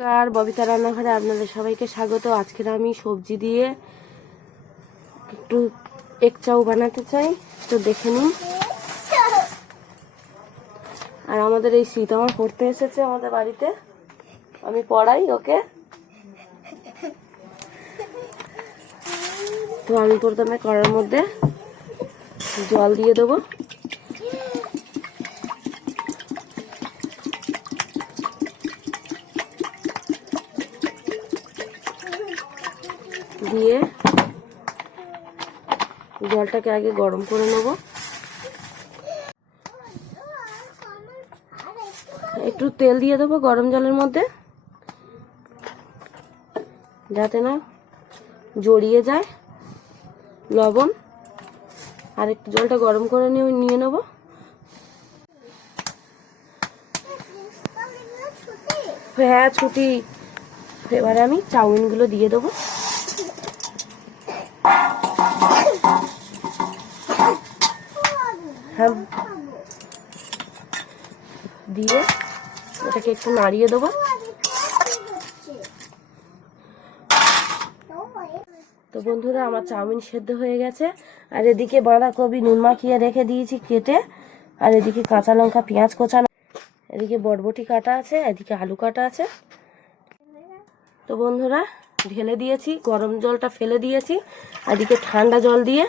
নমস্কার, ববিতা রান্নাঘরে আপনাদের সবাইকে স্বাগত। আজকের আমি সবজি দিয়ে একটু এক চাউ বানাতে চাই, তো দেখে নিন। আর আমাদের এই শীত আমার পড়তে এসেছে আমাদের বাড়িতে, আমি পড়াই ওকে। তো আমি প্রথমে কড়ার মধ্যে জল দিয়ে দেবো। দিয়ে জলটাকে আগে গরম করে নেব। একটু তেল দিয়ে দেবো গরম জলের মধ্যে, যাতে না জড়িয়ে যায় লবণ। আর একটু জলটা গরম করে নিয়ে নেব। হ্যাঁ ছুটি। এবারে আমি চাউমিনগুলো দিয়ে দেবো। হ্যাঁ, দিয়ে এটাকে একটু নাড়িয়ে দেবো। তো বন্ধুরা, আমার চাউমিন সেদ্ধ হয়ে গেছে। আর এদিকে বাঁধাকপি নুন মাখিয়ে রেখে দিয়েছি কেটে। আর এদিকে কাঁচা লঙ্কা পেঁয়াজ কোচানো, এদিকে বরবটি কাটা আছে, এদিকে আলু কাটা আছে। তো বন্ধুরা, ঢেলে দিয়েছি, গরম জলটা ফেলে দিয়েছি। এদিকে ঠান্ডা জল দিয়ে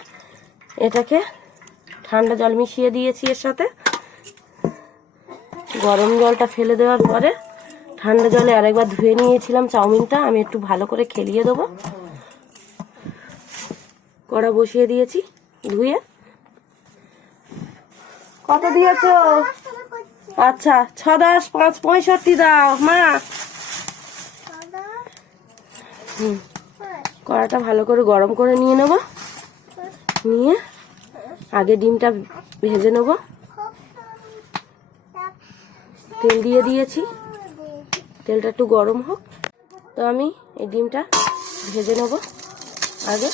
এটাকে ঠান্ডা জল মিশিয়ে দিয়েছি এর সাথে। গরম জলটা ফেলে দেওয়ার পরে ঠান্ডা জলে আরেকবার ধুয়ে নিয়েছিলাম চাউমিনটা, আমি একটু ভালো করে খেলিয়ে দেবো। কড়া বসিয়ে দিয়েছি ধুয়ে। কত দিয়েছ? আচ্ছা, 6, 10, 5, 65 দাও মা। কড়াটা ভালো করে গরম করে নিয়ে নেব। নিয়ে আগে ডিমটা ভেজে নেব। তেল দিয়ে দিয়েছি, তেলটা একটু গরম হোক। তো আমি এই ডিমটা ভেজে নেব আগে।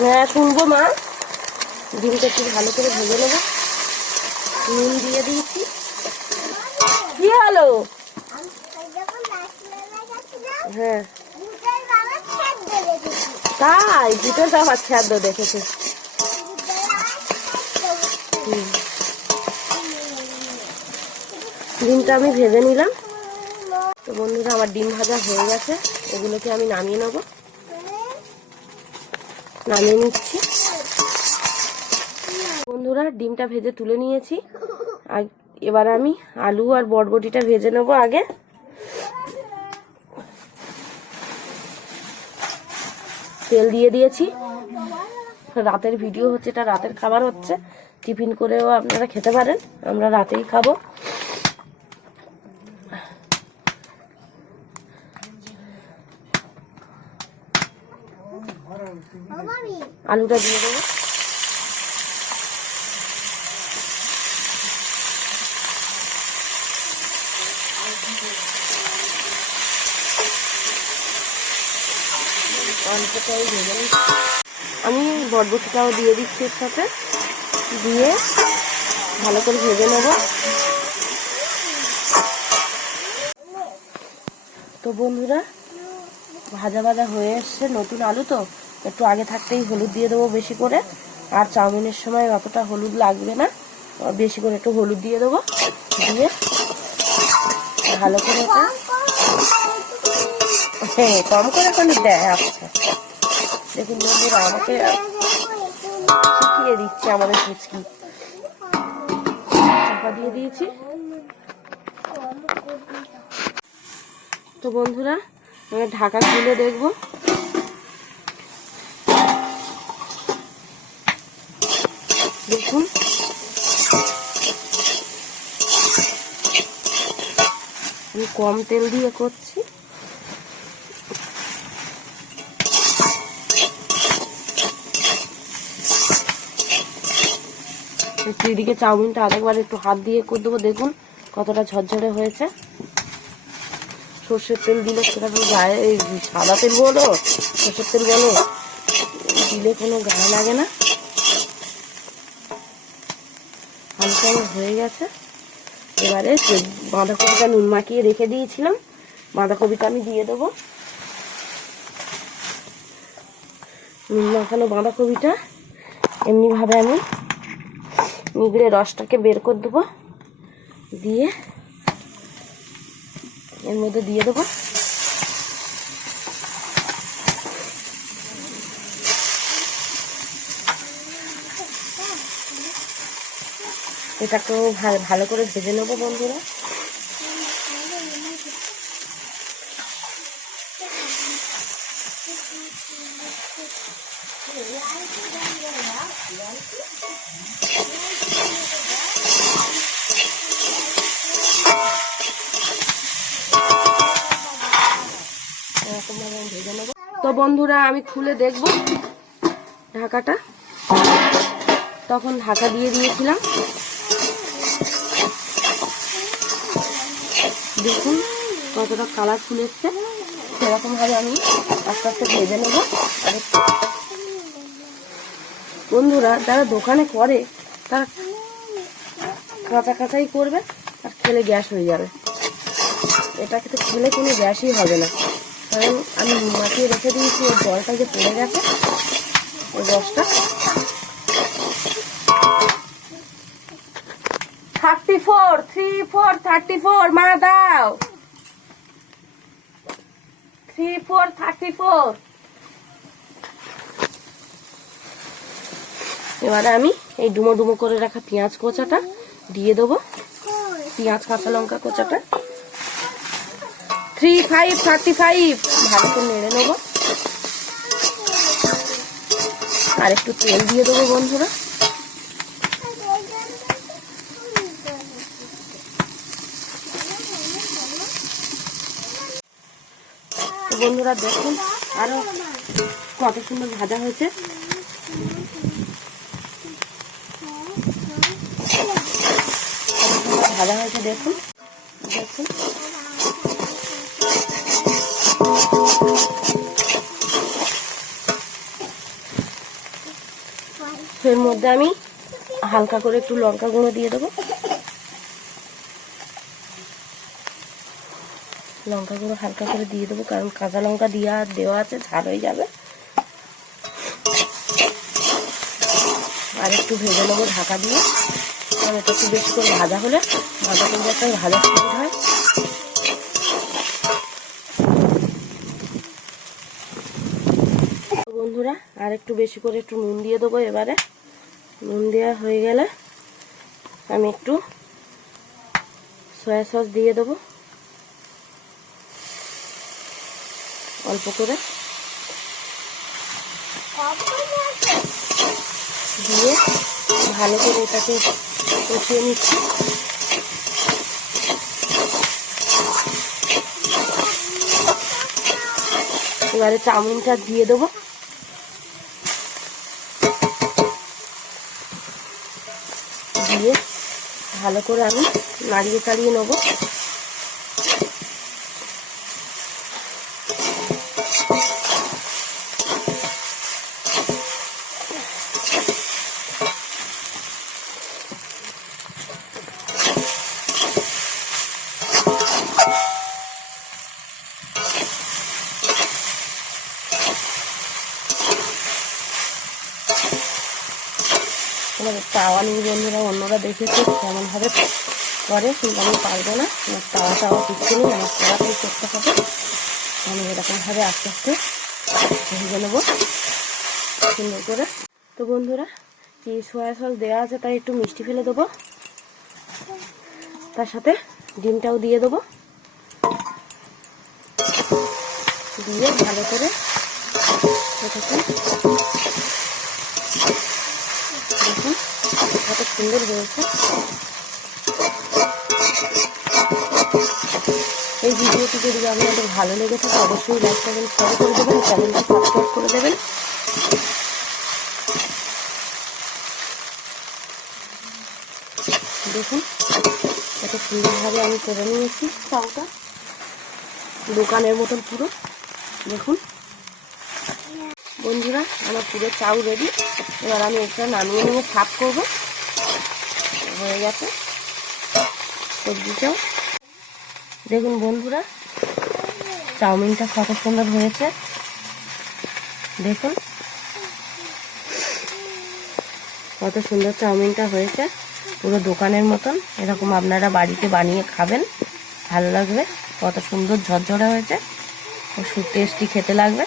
হ্যাঁ শুনবো মা। ডিমটা একটু ভালো করে ভেজে নেব। নুন দিয়ে দিয়েছি। কি হলো? হ্যাঁ তাই, ভূতের বাবার খাদ্য দেখেছে। ডিমটা আমি ভেজে নিলাম। তো বন্ধুরা, আমার ডিম ভাজা হয়ে গেছে। এগুলোকে আমি নামিয়ে নেব। নামিয়ে নিচ্ছি। বন্ধুরা, ডিমটা ভেজে তুলে নিয়েছি। আর এবার আমি আলু আর বরবটিটা ভেজে নেব আগে। তেল দিয়ে দিয়েছি। রাতের ভিডিও হচ্ছে, এটা রাতের খাবার হচ্ছে। টিফিন করেও আপনারা খেতে পারেন, আমরা রাতেই খাবো। আলুটা দিয়ে দেবো। অল্পটাই ভেজে নিচ্ছি। আমি বরবটিটাও দিয়ে দিচ্ছি এর সাথে, দিয়ে ভালো করে ভেজে নেব। তো বন্ধুরা, ভাজা ভাজা হয়ে এসছে। নতুন আলু তো একটু আগে থাকতেই হলুদ দিয়ে দেবো বেশি করে। আর চাউমিনের সময় অতটা হলুদ লাগবে না, বেশি করে একটু হলুদ দিয়ে দেবো। দিয়ে ভালো করে এটা, হ্যাঁ কম করে করে দেয়। আচ্ছা দেখুন বন্ধুরা, আমাকে শিখিয়ে দিচ্ছে আমাদের ফুচকি। চাপা দিয়ে দিয়েছি। তো বন্ধুরা, আমি ঢাকা খুলে দেখবো। দেখুন আমি কম তেল দিয়ে করছি। এদিকে চাউমিনটা আরেকবার একটু হাত দিয়ে করে দেবো। দেখুন কতটা ঝরঝরে হয়েছে। সর্ষের তেল দিলে সেটা তো গায়ে, এই সাদা তেল বলো সর্ষের তেল বলো, দিলে কোনো গায়ে লাগে না। হালকা হয়ে গেছে। এবারে যে বাঁধাকপিটা নুন মাখিয়ে রেখে দিয়েছিলাম, বাঁধাকপিটা আমি দিয়ে দেবো। নুন মাখানো বাঁধাকপিটা এমনিভাবে আমি নিগড়ে রসটাকে বের করে দেবো, দিয়ে এর মধ্যে দিয়ে দেবো। এটাকেও ভালো করে ভেজে নেবো বন্ধুরা। ভেজে নেবো। তো বন্ধুরা আমি খুলে দেখবো ঢাকাটা, তখন ঢাকা দিয়ে দিয়েছিলাম। দেখুন কতটা কালারফুল এসছে, সেরকম ভাবে আমি আস্তে আস্তে ভেজে নেব। বন্ধুরা যারা দোকানে করে তারা কাঁচা কাঁচাই করবে, আর খেলে গ্যাস হয়ে যাবে। এটাকে তো খেলে কোনো গ্যাসই হবে না, কারণ আমি মাখিয়ে রেখে দিয়েছি। ওর জলটা যে পড়ে গেছে, ওই রসটা 34 মা দাও, 34 এবারে আমি এই ডুমো ডুমো করে রাখা পেঁয়াজ কোচাটা দিয়ে দেবো। পেঁয়াজ কাঁচা লঙ্কা কোচাটা 35 ভালো করে নেড়ে নেবো। আর একটু তেল দিয়ে দেবো বন্ধুরা। বন্ধুরা দেখুন আরো কত সুন্দর ভাজা হয়েছে। ভাজা হয়েছে দেখুন দেখুন। এর মধ্যে আমি হালকা করে একটু লঙ্কা গুঁড়ো দিয়ে দেবো। লঙ্কা গুঁড়ো হালকা করে দিয়ে দেবো, কারণ কাঁচা লঙ্কা দেওয়া আছে, ঝাল হয়ে যাবে। আর একটু ভেজে নেবো ঢাকা দিয়ে, কারণ এটা একটু বেশি করে ভাজা হলে বাঁধাকপি একটা ভাজা স্পিড হয়। বন্ধুরা আর একটু বেশি করে একটু নুন দিয়ে দেবো। এবারে নুন দেওয়া হয়ে গেলে আমি একটু সয়া সস দিয়ে দেবো অল্প করে, দিয়ে ভালো করে এটাকে কষিয়ে নিচ্ছি। এবারে চাউমিনটা দিয়ে দেবো। দিয়ে ভালো করে আমি নাড়িয়ে চাড়িয়ে নেবো। তাওয়া নিয়ে বন্ধুরা অন্যরা দেখেছে কেমনভাবে করে, কিন্তু আমি পারবো না। আমার তাওয়া কিচ্ছু নেই, আমার কড়াটাই করতে হবে। আমি এরকমভাবে আস্তে আস্তে ভেজে নেবো সুন্দর করে। তো বন্ধুরা কি সয়া সস দেওয়া আছে, তাই একটু মিষ্টি ফেলে দেবো, তার সাথে ডিমটাও দিয়ে দেবো। দিয়ে ভালো করে এটাকে দেখুন কত সুন্দর হয়েছে। এই ভিডিওটি যদি আপনাদের ভালো লেগে থাকে অবশ্যই লাইক করবেন, শেয়ার করে দেবেন, চ্যানেলটি সাবস্ক্রাইব করে দেবেন। দেখুন কত সুন্দরভাবে আমি করে নিয়েছি চাউটা, দোকানের মতন পুরো। দেখুন বন্ধুরা আমার পুরো চাউ রেডি। এবার আমি এটা নামিয়ে নিয়ে সার্ভ করবো। হয়ে গেছে সবজিটাও। দেখুন বন্ধুরা, চাউমিনটা কত সুন্দর হয়েছে, দেখুন কত সুন্দর চাউমিনটা হয়েছে, পুরো দোকানের মতন। এরকম আপনারা বাড়িতে বানিয়ে খাবেন, ভালো লাগবে। কত সুন্দর ঝরঝরে হয়েছে, খুব টেস্টি খেতে লাগবে।